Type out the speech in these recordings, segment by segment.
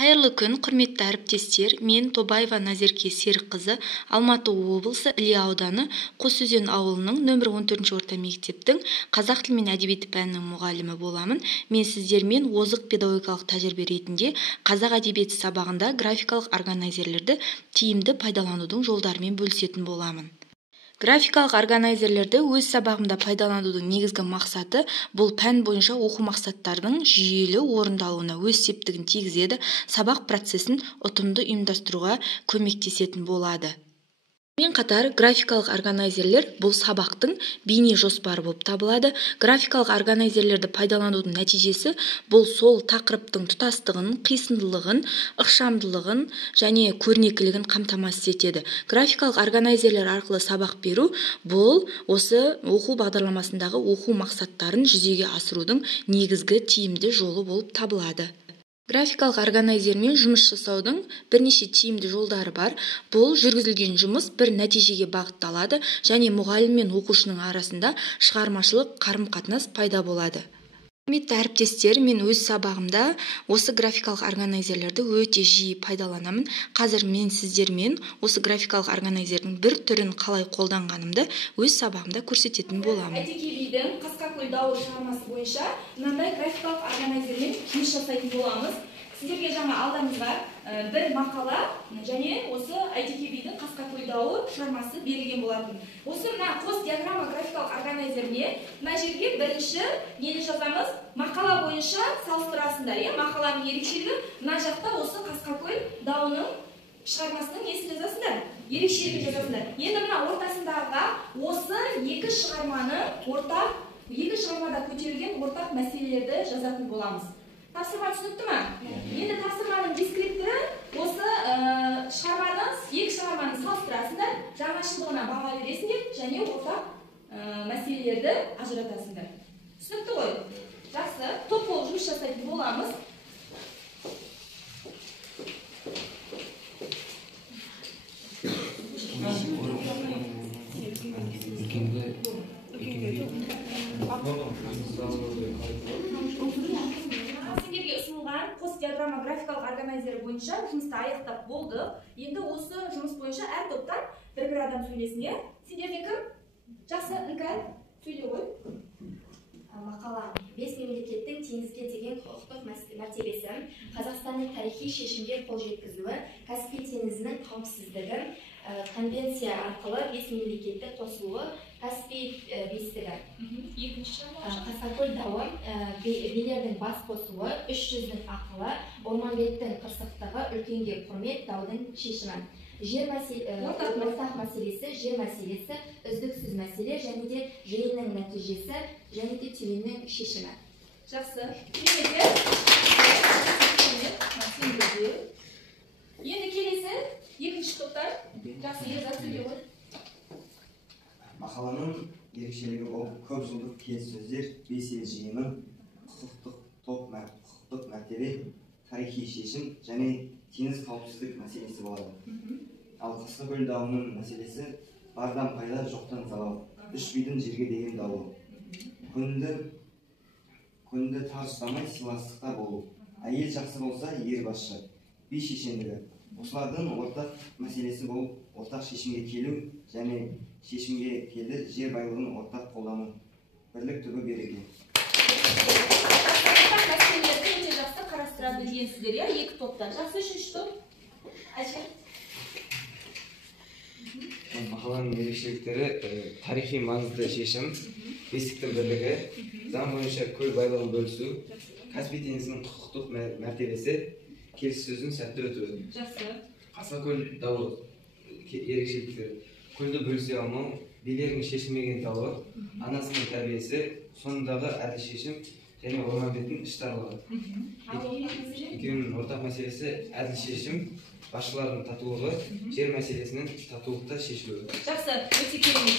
Қайырлы күн, құрметті әріптестер. Мен Тобаева Назерке Серікқызы, Алматы облысы Іле ауданы Қосөзен ауылының нөмір 14 орта мектептің қазақ тілі мен әдебиеті пәнінің мұғалімі боламын. Мен сіздермен озық педагогикалық тәжірибе ретінде қазақ әдебиеті сабағында графикалық органайзерлерді тиімді пайдаланудың жолдарымен бөлісетін боламын. Графикалық органайзерлерді өз сабағымда пайдаланудың негізгі мақсаты бұл пән бойынша оқу мақсаттарының жүйелі орындалуына өз септігін тигізеді, сабақ процесін ұтымды ұйымдастыруға көмектесетін болады. Мен қатар графикалық органайзерлер бұл сабақтың бейне жоспары болып табылады. Графикалық органайзерлерді пайдаланудың нәтижесі бұл сол тақырыптың тұтастығын, қисындылығын, ықшамдылығын және көрнекілігін қамтамасыз етеді. Графикалық органайзерлер арқылы сабақ беру бұл осы оқу бағдарламасындағы оқу мақсаттарын жүзеге асырудың негізгі тиімді жолы болып табылады. Графикалық органайзермен жұмыс жасаудың бірнеше тиімді жолдары бар. Бұл жүргізілген жұмыс бір нәтижеге бағытталады және мұғалім мен оқушының арасында шығармашылық қарым-қатынас пайда болады. Құрметті әріптестер, мен өз сабағымда осы графикалық органайзерлерді өте жиі пайдаланамын. Қазір мен сіздермен осы графикалық органайзердің бір түрін қалай қолданғанымды өз сабағымда көрсететін боламын. Әйтекебидің Қасқакөл дауы шығармасы бойынша мынандай графикалық органайзермен жұмыс жасайтын боламыз. Сіздерге жаңа алдымызға бір мақала және осы Әйтекебидің Қасқакөл дауы шығармасы берілген болатын. Осы мына қос диаграмма графикалық органайзеріне мына жерге бірінші нені жазамыз? Мақала бойынша салыстырасыңдар. Мақаланың ерекшелігі мына жақта осы Қасқакөл дауының шығармасының несін жазасыңдар? Ерекшелігін жазасыңдар. Енді мына ортасындағы осы екі шығармада көтерілген ортақ мәселелерді жазатын боламыз. Тапсырма түсінікті ме? Енді тапсырманың дескрипторы осы екі шығарманы салыстырасыңдар, жаңашылдығына баға бересіңдер және ортақ мәселелерді ажыратасыңдар. Түсінікті ғой? Жақсы, топ болып жұмыс жасайтын боламыз. Сендерге ұсынылған қос диаграмма графикалық органайзері бойынша жұмысты аяқтап болды. Енді осы жұмыс бойынша әр топтан бір адам сөйлесін. Сендерден кім? Жақсы, Іңкәр, сөйле ғой. Мақала 5 мемлекеттің теңізге деген құқықтық мәртебесі, Қазақстанның тарихи шешімге қол жеткізуі, Каспий теңізінің қауіпсіздігі, конвенция арқылы 5 мемлекетті қосылуы, Каспий бестігі. Қасқакөл дауы, билердің бас қосуы, 300-дің ақылы, Орманбеттің қырсықтығы, үлкенге құрмет, даудың шешімі. Ортақ мәселесі, жер мәселесі, үздіксіз мәселе және де жиынның нәтижесі және де түйіннің шешімі. Жақсы. Енді келесі екінші топтар. Жақсы, Ерзат сөйле ғой. Мақаланың ерекшелігі ол көп жылдық келіссөздер, 5 ел жиыны, құқықтық мәртебе, тарихи шешім және теңіз қауіпсіздік мәселесі болады. Ал Қасқакөл дауының мәселесі бардан пайда, жоқтан залал, үш бидің жерге деген дауы. Күнді тар ұстамай сыйластықта болу, әйел жақсы болса ер басшы, би шешендігі. Осылардың ортақ мәселесі болып, ортақ шешімге келу және шешімге келді жер байлығын ортақ қолдану. Бірлік түбі береке. Ортақ мәселелерді өте жақсы қарастырады дегенсіздер, екі топтан. Жақсы, үшінші топ. Айша. Мақаланың ерекшеліктері тарихи маңызды шешім, бестіктің бірлігі, заң бойынша көл байлығын бөлісу, Каспий теңізінің құқықтық мәртебесі, келіссөздің сәтті өтуі. Жақсы. Қасқакөл дауы ерекшеліктері, көлді бөлісе алмау, билердің шешілмеген дауы, анасының тәрбиесі, соңындағы әділ шешім және Орманбеттің іштарлығы. Екеуінің ортақ мәселесі әділ шешім, басшылардың татулығы, жер мәселесінің татулықта шешілуі. Жақсы, өте керемет.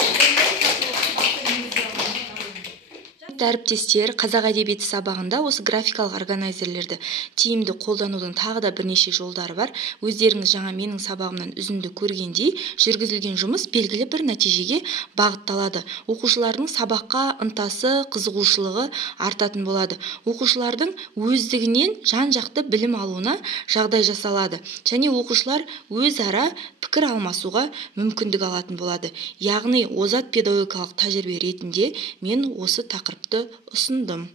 Құрметті әріптестер, қазақ әдебиеті сабағында осы графикалық органайзерлерді тиімді қолданудың тағы да бірнеше жолдары бар. Өздеріңіз жаңа менің сабағымнан үзінді көргендей, жүргізілген жұмыс белгілі бір нәтижеге бағытталады. Оқушылардың сабаққа ынтасы, қызығушылығы артатын болады. Оқушылардың өздігінен жан-жақты білім алуына жағдай жасалады. Және оқушылар өзара пікір алмасуға мүмкіндік алатын болады. Яғни озат педагогикалық тәжірибе ретінде мен осы тақырыпты ұсындым.